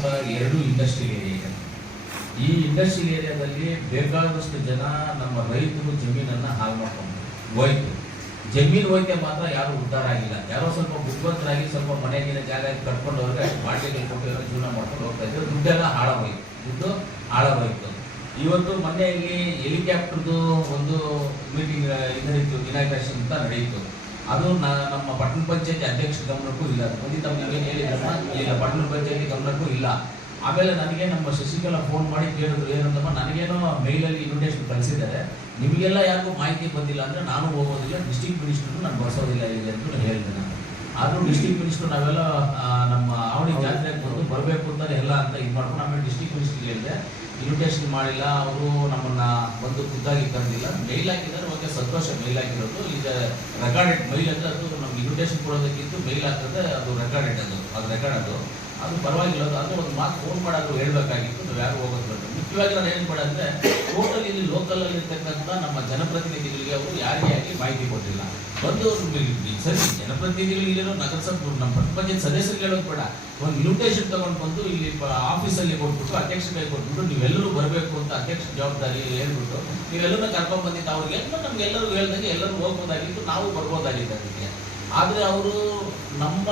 ಎರಡು industrial area ಇದೆ. ಈ ಇಂಡಸ್ಟ್ರಿಯಲ್ ಏರಿಯಾದಲ್ಲಿ ಬೇಕಾದಷ್ಟು ಜನ ನಮ್ಮ ರೈತರು ಜಮೀನನ್ನು ಹಾಳು ಮಾಡ್ಕೊಂಡು ಹೋಯ್ತು. ಜಮೀನು ಹೋಯ್ತೆ ಮಾತ್ರ ಯಾರು ಉದ್ಧಾರ ಆಗಿಲ್ಲ. ಯಾರೋ ಸ್ವಲ್ಪ ಬುದ್ಧಿವಂತರಾಗಿ ಸ್ವಲ್ಪ ಮನೆಗಿನ ಜಾಗ ಕಟ್ಕೊಂಡು ಅವ್ರಿಗೆ ಅಷ್ಟು ಬಾಟಲಿಗಳು ಕೊಟ್ಟಿರೋ ಜೀವನ ಮಾಡ್ಕೊಂಡು ಹೋಗ್ತಾ ಇದ್ರು. ದುಡ್ಡೆಲ್ಲ ಹಾಳಾಗೋಯ್ತು. ದುಡ್ಡು ಹಾಳಾಗೋಯ್ತು. ಇವತ್ತು ಮೊನ್ನೆಯಲ್ಲಿ ಹೆಲಿಕಾಪ್ಟರ್ದು ಒಂದು ಮೀಟಿಂಗ್ ಇದರಿತ್ತು, ಇನಾಗ್ರೇಷನ್ ಅಂತ ನಡೆಯಿತು. ಅದು ನಮ್ಮ ಪಟ್ಟಣ ಪಂಚಾಯತಿ ಅಧ್ಯಕ್ಷ ಗಮನಕ್ಕೂ ಇಲ್ಲ. ಬಂದು ತಮಗೆ ಹೇಳಿದ್ರಲ್ಲ, ಇಲ್ಲ ಪಟ್ಟಣ ಪಂಚಾಯತಿ ಗಮನಕ್ಕೂ ಇಲ್ಲ. ಆಮೇಲೆ ನನಗೆ ನಮ್ಮ ಶಶಿಕಲಾ ಫೋನ್ ಮಾಡಿ ಕೇಳಿದ್ರು, ಏನಂತಮ್ಮ ನನಗೇನೋ ಮೇಲಲ್ಲಿ ಇನ್ವಿಟೇಷನ್ ಕಳಿಸಿದ್ದಾರೆ, ನಿಮಗೆಲ್ಲ ಯಾರಿಗೂ ಮಾಹಿತಿ ಬಂದಿಲ್ಲ ಅಂದರೆ ನಾನು ಹೋಗೋದಿಲ್ಲ, ಡಿಸ್ಟ್ರಿಕ್ಟ್ ಮಿನಿಸ್ಟ್ರು ನಾನು ಬರ್ಸೋದಿಲ್ಲ ಇದೆ ಅಂತ ಹೇಳಿದೆ ನಾನು. ಆದರೂ ಡಿಸ್ಟ್ರಿಕ್ಟ್ ಮಿನಿಸ್ಟ್ರು ನಾವೆಲ್ಲ ನಮ್ಮ ಅವಳಿ ಜಾತ್ರೆಗೆ ಬಂದು ಬರಬೇಕು ಅಂತ ಎಲ್ಲ ಅಂತ ಇದು ಮಾಡ್ಕೊಂಡು ಆಮೇಲೆ ಡಿಸ್ಟ್ರಿಕ್ಟ್ ಮಿನಿಸ್ಟ್ರಿಗೆ ಹೇಳಿದೆ, ಇನ್ವಿಟೇಷನ್ ಮಾಡಿಲ್ಲ, ಅವರು ನಮ್ಮನ್ನು ಬಂದು ಖುದ್ದಾಗಿ ಕರೆದಿಲ್ಲ. ಮೇಲ್ ಹಾಕಿದ್ದಾರೆ, ಓಕೆ ಸಂತೋಷ. ಮೇಲ್ ಹಾಕಿರೋದು ಈಗ ರೆಕಾರ್ಡೆಡ್ ಮೇಲ್ ಅಂದರೆ ಅದು ನಮ್ಗೆ ಇನ್ವಿಟೇಷನ್ ಕೊಡೋದಕ್ಕಿಂತ ಮೇಲ್ ಹಾಕಿದ್ರೆ ಅದು ರೆಕಾರ್ಡೆಡ್, ಅದು ರೆಕಾರ್ಡ್ ಅದು ಪರವಾಗಿಲ್ಲ. ಅದು ಒಂದು ಮಾತು ಫೋನ್ ಮಾಡೋದು ಹೇಳಬೇಕಾಗಿತ್ತು, ನಾವು ಯಾರು ಹೋಗೋದು. ಮುಖ್ಯವಾಗಿ ನಾನು ಏನು ಮಾಡೋದಂದರೆ ಟೋಟಲ್ ಇಲ್ಲಿ ಲೋಕಲಲ್ಲಿ ಇರ್ತಕ್ಕಂಥ ನಮ್ಮ ಜನಪ್ರತಿನಿಧಿಗಳಿಗೆ ಅವರು ಯಾರಿಗೆ ಆಗಿ ಮಾಹಿತಿ ಕೊಟ್ಟಿಲ್ಲ. ಬಂದು ಸರಿ ಜನಪ್ರತಿನಿಧಿಗಳಿರೋ ನಗರಸಭೆ ನಮ್ಮ ಪಂಚಾಯತ್ ಸದಸ್ಯರಿಗೆ ಹೇಳೋದು ಬೇಡ, ಒಂದು ಇನ್ವಿಟೇಷನ್ ತೊಗೊಂಡು ಬಂದು ಇಲ್ಲಿ ಆಫೀಸಲ್ಲಿ ಕೊಟ್ಬಿಟ್ಟು ಅಧ್ಯಕ್ಷ ಕೈ ಕೊಟ್ಬಿಟ್ಟು ನೀವೆಲ್ಲರೂ ಬರಬೇಕು ಅಂತ ಅಧ್ಯಕ್ಷ ಜವಾಬ್ದಾರಿ ಹೇಳ್ಬಿಟ್ಟು ನೀವೆಲ್ಲರೂ ಕರ್ಕೊಂಡು ಬಂದಿದ್ದು ಅವ್ರಿಗೆ ನಮ್ಗೆಲ್ಲರೂ ಹೇಳ್ದಂಗೆ ಎಲ್ಲರೂ ಹೋಗ್ಬೋದಾಗಿತ್ತು, ನಾವು ಬರ್ಬೋದಾಗಿತ್ತು ಅದಕ್ಕೆ. ಆದರೆ ಅವರು ನಮ್ಮ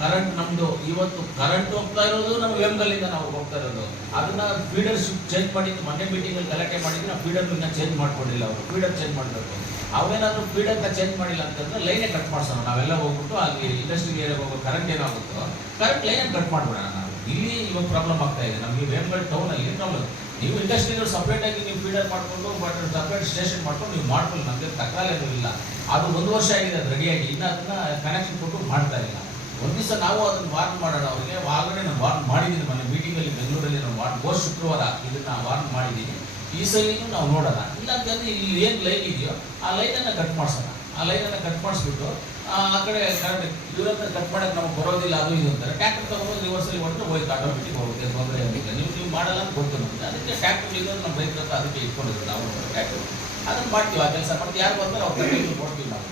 ಕರೆಂಟ್ ನಮ್ಮದು ಇವತ್ತು ಕರೆಂಟ್ ಹೋಗ್ತಾ ಇರೋದು ನಮ್ಮ ವೇಮ್ಗಲ್ಲಿಂದ ನಾವು ಹೋಗ್ತಾ ಇರೋದು. ಅದನ್ನ ಫೀಡರ್ ಚೇಂಜ್ ಮಾಡಿದ್ದು ಮೊನ್ನೆ ಮೀಟಿಂಗಲ್ಲಿ ಗಲಾಟೆ ಮಾಡಿದ್ದು ನಾವು ಫೀಡರ್ ಇನ್ನೂ ಚೇಂಜ್ ಮಾಡ್ಕೊಂಡಿಲ್ಲ. ಅವರು ಫೀಡರ್ ಚೇಂಜ್ ಮಾಡಬೇಕು. ಅವೇನಾದರೂ ಫೀಡರ್ನ ಚೇಂಜ್ ಮಾಡಿಲ್ಲ ಅಂತಂದ್ರೆ ಲೈನೇ ಕಟ್ ಮಾಡ್ಸೋಣ. ನಾವೆಲ್ಲ ಹೋಗ್ಬಿಟ್ಟು ಅಲ್ಲಿ ಇಂಡಸ್ಟ್ರಿ ಏರಿಯಾಗೆ ಹೋಗೋ ಕರೆಂಟ್ ಏನಾಗುತ್ತೋ ಕರೆಂಟ್ ಲೈನೇ ಕಟ್ ಮಾಡಿಬಿಡೋಣ. ನಾವು ಇಲ್ಲಿ ಇವಾಗ ಪ್ರಾಬ್ಲಮ್ ಆಗ್ತಾ ಇದೆ ನಮಗೆ ವೇಮ್ಗಲ್ ಟೌನಲ್ಲಿ ಪ್ರಾಬ್ಲಮ್. ನೀವು ಇಂಡಸ್ಟ್ರಿಗಳು ಸಪ್ರೇಟಾಗಿ ನೀವು ಫೀಡರ್ ಮಾಡಿಕೊಂಡು ಬಟ್ ಸಪ್ರೇಟ್ ಸ್ಟೇಷನ್ ಮಾಡ್ಕೊಂಡು ನೀವು ಮಾಡ್ಕೊಳ್ಳಿ, ನಮಗೆ ತಕ್ರಾಲೇನೂ ಇಲ್ಲ. ಅದು 1 ವರ್ಷ ಆಗಿದೆ ಅದು ರೆಡಿಯಾಗಿ, ಇನ್ನೂ ಅದನ್ನ ಕನೆಕ್ಷನ್ ಕೊಟ್ಟು ಮಾಡ್ತಾ ಇಲ್ಲ. ಒಂದು ದಿವಸ ನಾವು ಅದನ್ನು ವಾರ್ನ್ ಮಾಡೋಣ ಅವ್ರಿಗೆ. ಆಲ್ರೆಡಿ ನಾನು ವಾರ್ನ್ ಮಾಡಿದ್ದೀನಿ ಮೊನ್ನೆ ಮೀಟಿಂಗಲ್ಲಿ ಬೆಂಗಳೂರಲ್ಲಿ. ನಾನು ವಾರ್ನ್ ಶುಕ್ರವಾರ ಇದನ್ನು ವಾರ್ನ್ ಮಾಡಿದ್ದೀನಿ. ಈ ಸಲಿನೂ ನಾವು ನೋಡೋಣ. ಇಲ್ಲ ಅಂತಂದರೆ ಇಲ್ಲಿ ಏನು ಲೈನ್ ಇದೆಯೋ ಆ ಲೈನನ್ನು ಕಟ್ ಮಾಡಿಸೋಣ. ಆ ಲೈನನ್ನು ಕಟ್ ಮಾಡಿಸ್ಬಿಟ್ಟು ಆ ಕಡೆ ಕರೆಕ್ಟ್ ಇವರನ್ನ ಕಟ್ ಮಾಡೋಕ್ಕೆ ನಮಗೆ ಬರೋದಿಲ್ಲ, ಅದು ಇದು ಅಂತಾರೆ. ಟ್ಯಾಕ್ಟರ್ ತೊಗೊಂಡು ರಿವರ್ಸಲ್ಲಿ ಹೊರಟು ಹೋಯ್ತು, ಆಟೋಮೆಟಿಕ್ ಹೋಗುತ್ತೆ, ತೊಂದರೆ ಆಗುತ್ತೆ. ನೀವು ಮಾಡಲ್ಲ ಅಂತ ಗೊತ್ತು ನಮಗೆ. ಅದಕ್ಕೆ ಟ್ಯಾಕ್ಟರ್ ಇರೋದು ನಮ್ಮ ರೈತರ ಹತ್ರ ಅದಕ್ಕೆ ಇಟ್ಕೊಂಡಿದ್ರು ನಾವು ಟ್ಯಾಕ್ಟರ್. ಅದನ್ನು ಮಾಡ್ತೀವಿ, ಆ ಕೆಲಸ ಮಾಡ್ತೀವಿ. ಯಾರು ಬರ್ತಾರೆ ಅವ್ರ ಕೈಯಲ್ಲಿ ಕೊಡ್ತೀವಿ ನಾವು.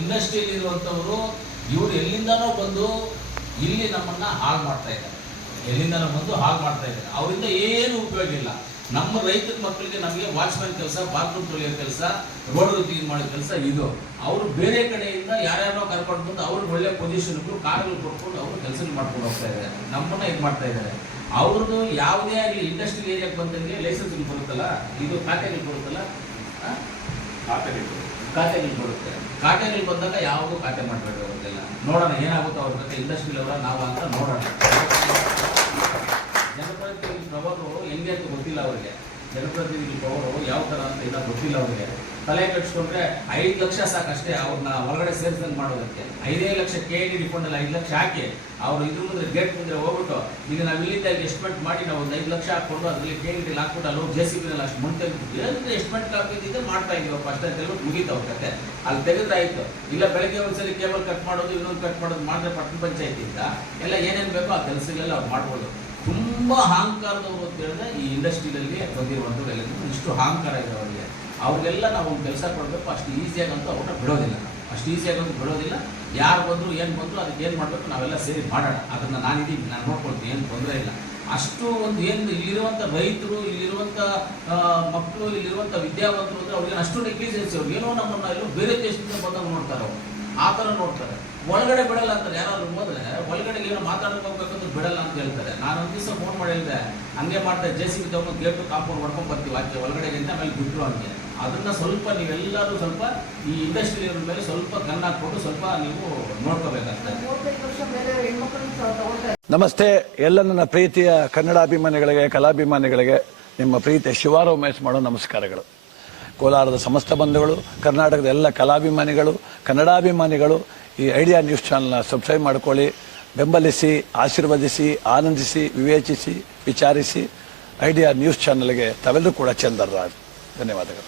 ಇಂಡಸ್ಟ್ರಿಯಲ್ಲಿರುವಂಥವರು ಇವರು ಎಲ್ಲಿಂದನೋ ಬಂದು ಇಲ್ಲಿ ನಮ್ಮನ್ನು ಹಾಳು ಮಾಡ್ತಾ ಇದ್ದಾರೆ. ಎಲ್ಲಿಂದನೋ ಬಂದು ಹಾಳು ಮಾಡ್ತಾ ಇದ್ದಾರೆ. ಅವರಿಂದ ಏನು ಉಪಯೋಗ ಇಲ್ಲ. ನಮ್ಮ ರೈತರ ಮಕ್ಕಳಿಗೆ ನಮಗೆ ವಾಚ್ಮ್ಯಾನ್ ಕೆಲಸ, ಬಾತ್ರೂಮ್ ತೊಳೆಯೋ ಕೆಲಸ, ರೋಡ್ ಕ್ಲೀನ್ ಮಾಡೋ ಕೆಲಸ ಇದು. ಅವರು ಬೇರೆ ಕಡೆಯಿಂದ ಯಾರ್ಯಾರೋ ಕರ್ಕೊಂಡು ಬಂದು ಅವ್ರಿಗೆ ಒಳ್ಳೆ ಪೊಸಿಷನ್ಗಳು ಕಾರ್ಗಳು ಕೊಟ್ಕೊಂಡು ಅವರು ಕೆಲಸ ಮಾಡ್ಕೊಂಡು ಹೋಗ್ತಾ ಇದ್ದಾರೆ. ನಮ್ಮನ್ನ ಇದು ಮಾಡ್ತಾ ಇದ್ದಾರೆ. ಅವ್ರದ್ದು ಯಾವುದೇ ಆಗಲಿ ಇಂಡಸ್ಟ್ರಿಯಲ್ ಏರಿಯಾಕ್ಕೆ ಬಂದಂಗೆ ಲೈಸೆನ್ಸ್ಗಳು ಬರುತ್ತಲ್ಲ, ಇದು ಖಾತೆಗಳು ಬರುತ್ತಲ್ಲ, ಖಾತೆಗಳು ಬರುತ್ತೆ. ಖಾತೆಗಳು ಬಂದಾಗ ಯಾವಾಗೂ ಖಾತೆ ಮಾಡಬೇಕು ಅವ್ರಿಗೆಲ್ಲ. ನೋಡೋಣ ಏನಾಗುತ್ತೋ ಅವ್ರ ಜೊತೆ ಇಂಡಸ್ಟ್ರಿಯಲ್ ಅವರ ನಾವು ಅಂತ ನೋಡೋಣ. ಜನಪ್ರತಿನಿಧಿ ಪವರು ಹೆಂಗೆ ಅಂತ ಗೊತ್ತಿಲ್ಲ ಅವರಿಗೆ. ಜನಪ್ರತಿನಿಧಿ ಪವರು ಯಾವ ಥರ ಅಂತ ಇಲ್ಲ ಗೊತ್ತಿಲ್ಲ ಅವರಿಗೆ. ತಲೆ ಕಟ್ಸ್ಕೊಂಡ್ರೆ 5 ಲಕ್ಷ ಸಾಕಷ್ಟೇ ಅವ್ರನ್ನ ಒಳಗಡೆ ಸೇರಿಸಂಗೆ ಮಾಡೋದಕ್ಕೆ. 5 ಲಕ್ಷ KD ರಿಫಂಡಲ್ಲಿ 5 ಲಕ್ಷ ಹಾಕಿ ಅವರು ಇದ್ರ ಮುಂದೆ ಗೇಟ್ ಮುಂದೆ ಹೋಗ್ಬಿಟ್ಟು ಈಗ ನಾವು ಇಲ್ಲಿಂದ ಎಸ್ಟಿಮೇಟ್ ಮಾಡಿ ನಾವು ಒಂದು 5 ಲಕ್ಷ ಹಾಕ್ಕೊಂಡು ಅದರಲ್ಲಿ KD ಹಾಕ್ಬಿಟ್ಟು ಅಲ್ಲಿ JCBನಲ್ಲಿ ಅಷ್ಟು ಮುಂದೆ ತೆಗೆದು ಎಸ್ಟಿಮೇಟ್ ಕಾಪಿದ್ದಿದ್ದೆ ಮಾಡ್ತಾ ಇದೀವಪ್ಪ ಅಷ್ಟೇ ಅಂತ ಹೇಳ್ಬಿಟ್ಟು ಮುಗೀತು ಅವ್ರ ಕತೆ. ಅಲ್ಲಿ ತೆಗೆದ್ರಾಯ್ತು. ಇಲ್ಲ ಬೆಳಗ್ಗೆ ಒಂದ್ಸಲಿ ಕೇಬಲ್ ಕಟ್ ಮಾಡೋದು, ಇನ್ನೊಂದು ಕಟ್ ಮಾಡೋದು ಮಾಡಿದ್ರೆ ಪಟ್ಟಣ ಪಂಚಾಯತಿಯಿಂದ ಎಲ್ಲ ಏನೇನು ಬೇಕೋ ಆ ಕೆಲಸಗಳೆಲ್ಲ ಅವ್ರು ಮಾಡ್ಬೋದು. ತುಂಬ ಅಹಂಕಾರದವರು ಅಂತ ಹೇಳಿದ್ರೆ ಈ ಇಂಡಸ್ಟ್ರಿಯಲ್ಲಿ ಬಂದಿರುವಂಥದ್ದು ಎಲ್ಲ ಇಷ್ಟು ಅಹಂಕಾರ ಇದೆ ಅವರಿಗೆ. ಅವ್ರಿಗೆಲ್ಲ ನಾವು ಒಂದು ಕೆಲಸ ಕೊಡಬೇಕು. ಅಷ್ಟು ಈಸಿಯಾಗಂತೂ ಅವ್ರನ್ನ ಬಿಡೋದಿಲ್ಲ. ಅಷ್ಟು ಈಸಿಯಾಗಂತೂ ಬಿಡೋದಿಲ್ಲ. ಯಾರು ಬಂದರು ಏನು ಬಂದರು ಅದಕ್ಕೆ ಏನು ಮಾಡಬೇಕು ನಾವೆಲ್ಲ ಸೇರಿ ಮಾಡೋಣ. ಅದನ್ನು ನಾನಿದ್ದೀನಿ, ನಾನು ನೋಡ್ಕೊಳ್ತೀನಿ, ಏನು ತೊಂದರೆ ಇಲ್ಲ. ಅಷ್ಟು ಒಂದು ಏನು ಇಲ್ಲಿರುವಂಥ ರೈತರು, ಇಲ್ಲಿರುವಂಥ ಮಕ್ಕಳು, ಇಲ್ಲಿರುವಂಥ ವಿದ್ಯಾವಂತರು ಅಂದರೆ ಅವ್ರಿಗೆ ಅಷ್ಟು ನೆಗ್ಲಿಜೆನ್ಸಿ. ಅವ್ರು ಏನೋ ನಮ್ಮನ್ನು ಎಲ್ಲೋ ಬೇರೆ ದೇಶದಿಂದ ಬಂದಾಗ ನೋಡ್ತಾರೆ. ಅವರು ಆ ಥರ ನೋಡ್ತಾರೆ. ಒಳಗಡೆ ಬಿಡಲ್ಲ ಅಂತಾರೆ. ಯಾರಾದ್ರು ಹೋದ್ರೆ ಒಳಗಡೆಗೆ ಏನೋ ಮಾತಾಡೋಕೆ ಹೋಗ್ಬೇಕಂದ್ರೆ ಬಿಡಲ್ಲ ಅಂತ ಹೇಳ್ತಾರೆ. ನಾನು ಒಂದು ದಿವಸ ಫೋನ್ ಮಾಡಿ ಹೇಳಿದೆ, ಹಂಗೆ ಮಾಡ್ತಾರೆ, JCB ತಗೊಂಡು ಗೇಟು ಕಾಂಪೌಂಡ್ ಹೊಡ್ಕೊಂಡು ಬರ್ತೀವಿ ಆಚೆ ಒಳಗಡೆಗೆ ಅಂತ. ಆಮೇಲೆ ಬಿಟ್ಟರು ಹಂಗೆ. ಅದನ್ನು ಸ್ವಲ್ಪ ನೀವೆಲ್ಲರೂ ಸ್ವಲ್ಪ ಈ ಇಂಡಸ್ಟ್ರಿಯಲ್ ಮೇಲೆ ಸ್ವಲ್ಪ ಕಣ್ಣು ಹಾಕ್ಬಿಟ್ಟು ಸ್ವಲ್ಪ ನೀವು ನೋಡ್ಕೋಬೇಕಾಗ್ತದೆ. ನಮಸ್ತೆ ಎಲ್ಲ ನನ್ನ ಪ್ರೀತಿಯ ಕನ್ನಡಾಭಿಮಾನಿಗಳಿಗೆ, ಕಲಾಭಿಮಾನಿಗಳಿಗೆ ನಿಮ್ಮ ಪ್ರೀತಿಯ ಶಿವಾರ ಉಮೇಶ್ ಮಾಡೋ ನಮಸ್ಕಾರಗಳು. ಕೋಲಾರದ ಸಮಸ್ತ ಬಂಧುಗಳು, ಕರ್ನಾಟಕದ ಎಲ್ಲ ಕಲಾಭಿಮಾನಿಗಳು, ಕನ್ನಡಾಭಿಮಾನಿಗಳು ಈ ಐಡಿಯಾ ನ್ಯೂಸ್ ಚಾನಲ್ನ ಸಬ್ಸ್ಕ್ರೈಬ್ ಮಾಡ್ಕೊಳ್ಳಿ, ಬೆಂಬಲಿಸಿ, ಆಶೀರ್ವದಿಸಿ, ಆನಂದಿಸಿ, ವಿವೇಚಿಸಿ, ವಿಚಾರಿಸಿ. ಐಡಿಯಾ ನ್ಯೂಸ್ ಚಾನಲ್ಗೆ ತಾವೆಲ್ಲರೂ ಕೂಡ ಚಂದರ್ರಾಜ್. ಧನ್ಯವಾದಗಳು.